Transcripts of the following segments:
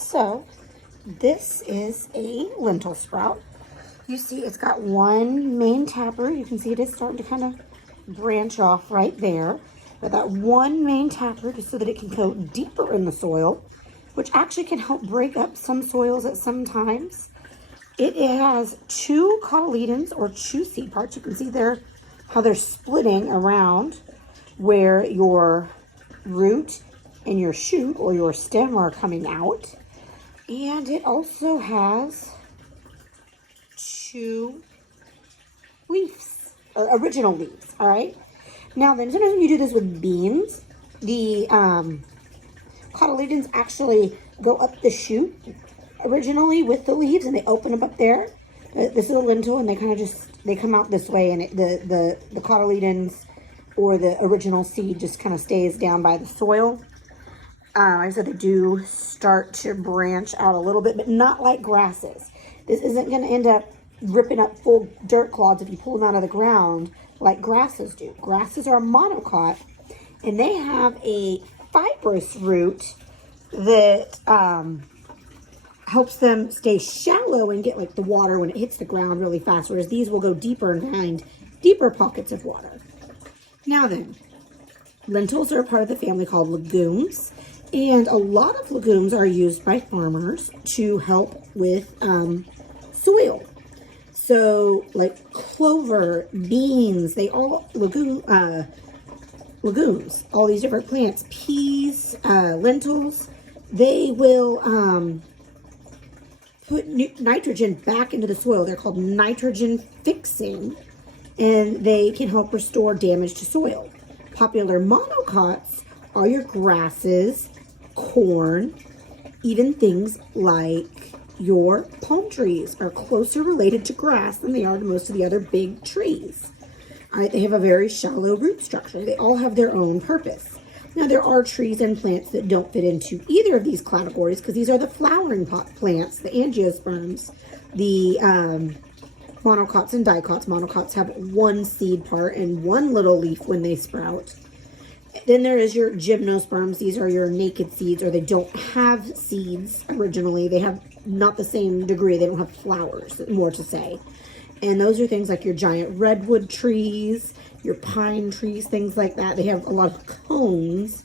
So this is a lentil sprout. You see it's got one main tapper. You can see it is starting to kind of branch off right there. But that one main tapper just so that it can go deeper in the soil, which actually can help break up some soils at some times. It has two cotyledons or two seed parts. You can see there how they're splitting around where your root and your shoot or your stem are coming out. And it also has two leaves, or original leaves, all right? Now then, sometimes when you do this with beans, the cotyledons actually go up the shoot originally with the leaves, and they open them up there. This is a lentil, and they kind of just, they come out this way, and the cotyledons or the original seed just kind of stays down by the soil. Like I said, they do start to branch out a little bit, but not like grasses. This isn't going to end up ripping up full dirt clods if you pull them out of the ground like grasses do. Grasses are monocot, and they have a fibrous root that helps them stay shallow and get like the water when it hits the ground really fast, whereas these will go deeper and find deeper pockets of water. Now then, lentils are a part of the family called legumes. And a lot of legumes are used by farmers to help with soil. So like clover, beans, they all, legumes, all these different plants, peas, lentils, they will put nitrogen back into the soil. They're called nitrogen fixing, and they can help restore damage to soil. Popular monocots are your grasses, corn, even things like your palm trees are closer related to grass than they are to most of the other big trees. All right, they have a very shallow root structure. They all have their own purpose. Now, there are trees and plants that don't fit into either of these categories because these are the flowering pot plants, the angiosperms, the monocots and dicots. Monocots have one seed part and one little leaf when they sprout. Then there is your gymnosperms. These are your naked seeds, or they don't have seeds originally. They have not the same degree. They don't have flowers, more to say. And those are things like your giant redwood trees, your pine trees, things like that. They have a lot of cones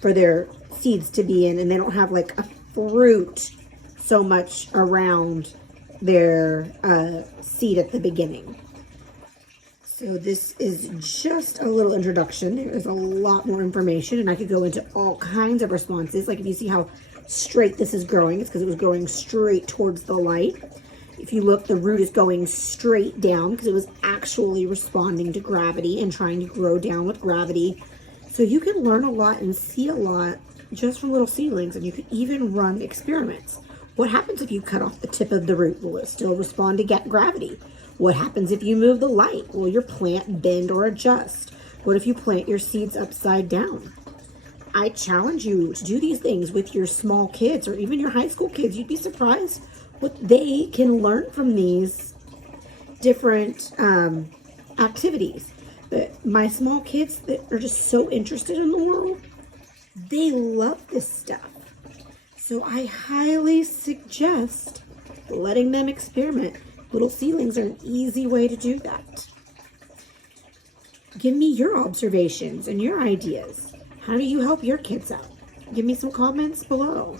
for their seeds to be in, and they don't have like a fruit so much around their seed at the beginning. So this is just a little introduction. There is a lot more information, and I could go into all kinds of responses. Like if you see how straight this is growing, it's because it was growing straight towards the light. If you look, the root is going straight down because it was actually responding to gravity and trying to grow down with gravity. So you can learn a lot and see a lot just from little seedlings, and you could even run experiments. What happens if you cut off the tip of the root? Will it still respond to gravity? What happens if you move the light? Will your plant bend or adjust? What if you plant your seeds upside down? I challenge you to do these things with your small kids or even your high school kids. You'd be surprised what they can learn from these different activities. But my small kids that are just so interested in the world, they love this stuff. So I highly suggest letting them experiment. Little seedlings are an easy way to do that. Give me your observations and your ideas. How do you help your kids out? Give me some comments below.